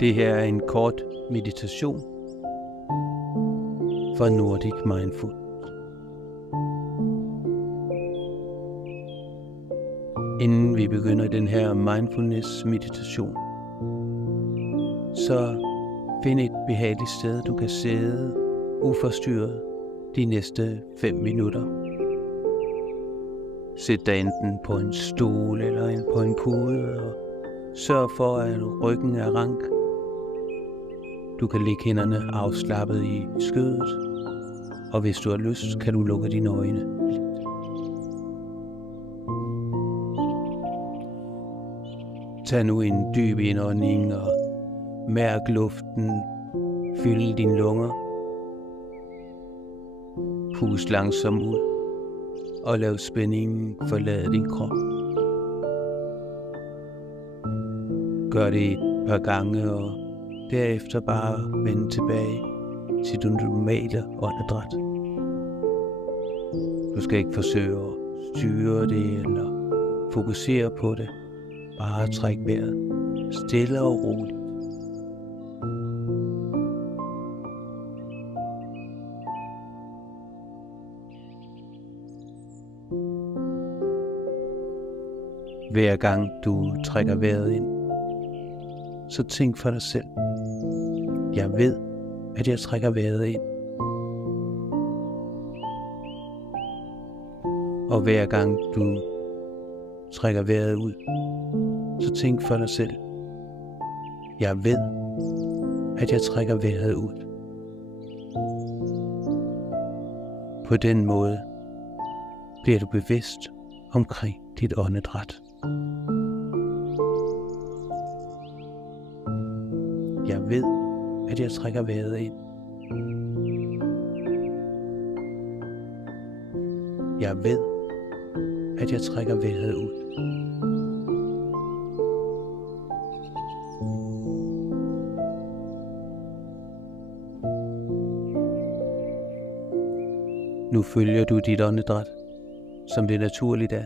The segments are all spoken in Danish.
Det her er en kort meditation fra Nordic Mindful. Inden vi begynder den her mindfulness meditation, så find et behageligt sted, du kan sidde uforstyrret de næste 5 minutter. Sæt dig enten på en stol eller på en pude og sørg for, at ryggen er rank. Du kan lægge hænderne afslappet i skødet, og hvis du har lyst, kan du lukke dine øjne. Tag nu en dyb indånding og mærk luften fylde dine lunger. Pust langsomt ud og lav spændingen forlade din krop. Gør det et par gange og derefter bare vende tilbage til du normale åndedræt. Du skal ikke forsøge at styre det eller fokusere på det. Bare træk vejret stille og roligt. Hver gang du trækker vejret ind, så tænk for dig selv: jeg ved, at jeg trækker vejret ind. Og hver gang du trækker vejret ud, så tænk for dig selv: jeg ved, at jeg trækker vejret ud. På den måde bliver du bevidst omkring dit åndedræt. Jeg ved, at jeg trækker vejret ind. Jeg ved, at jeg trækker vejret ud. Nu følger du dit åndedræt, som det naturligt er.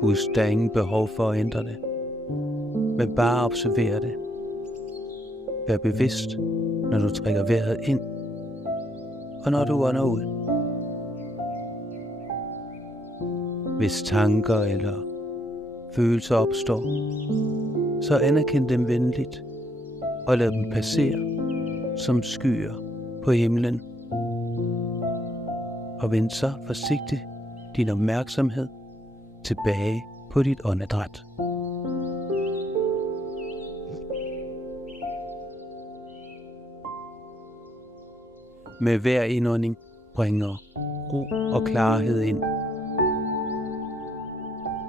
Husk, der er ingen behov for at ændre det, men bare observer det. Vær bevidst, når du trækker vejret ind, og når du ånder ud. Hvis tanker eller følelser opstår, så anerkend dem venligt, og lad dem passere som skyer på himlen. Og vend så forsigtigt din opmærksomhed tilbage på dit åndedræt. Med hver indånding bringer ro og klarhed ind.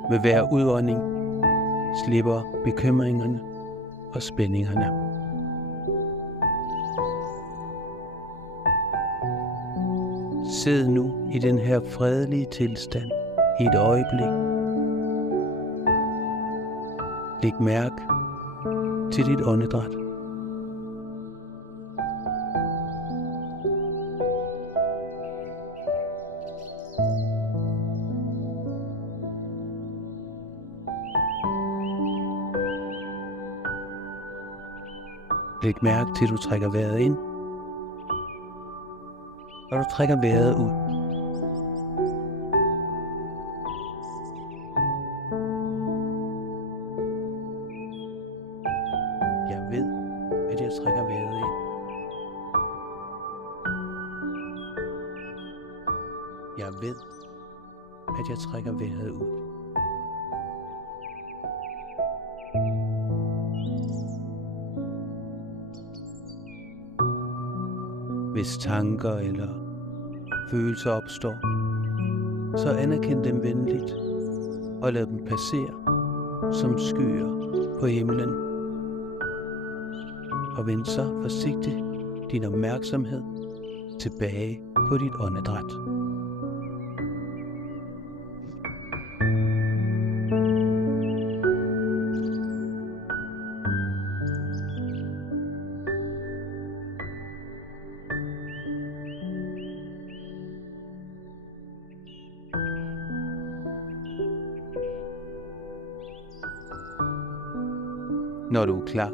Med hver udånding slipper bekymringerne og spændingerne. Sid nu i den her fredelige tilstand i et øjeblik. Læg mærke til dit åndedræt. Læg mærke til, at du trækker vejret ind, og du trækker vejret ud. Jeg ved, at jeg trækker vejret ind. Jeg ved, at jeg trækker vejret ud. Hvis tanker eller følelser opstår, så anerkend dem venligt og lad dem passere som skyer på himlen. Og vend så forsigtigt din opmærksomhed tilbage på dit åndedræt. Når du er klar,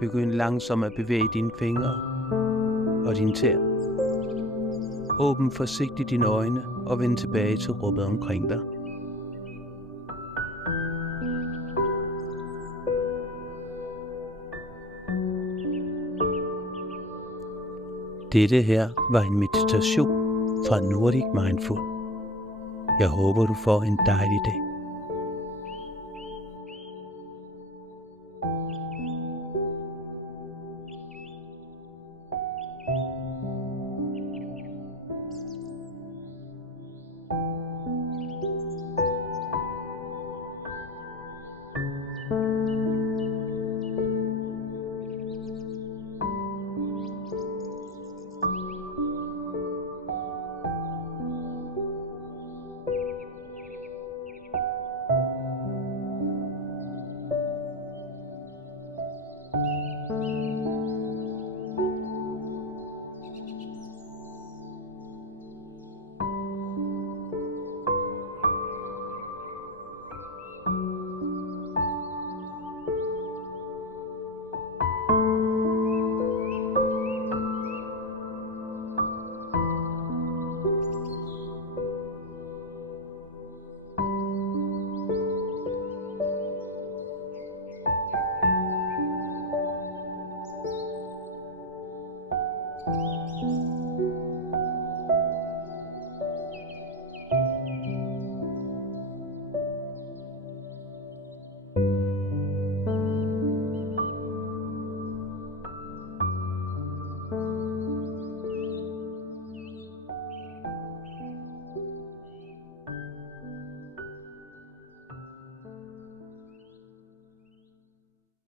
begynd langsomt at bevæge dine fingre og dine tæer. Åbn forsigtigt dine øjne og vend tilbage til rummet omkring dig. Dette her var en meditation fra Nordic Mindful. Jeg håber, du får en dejlig dag.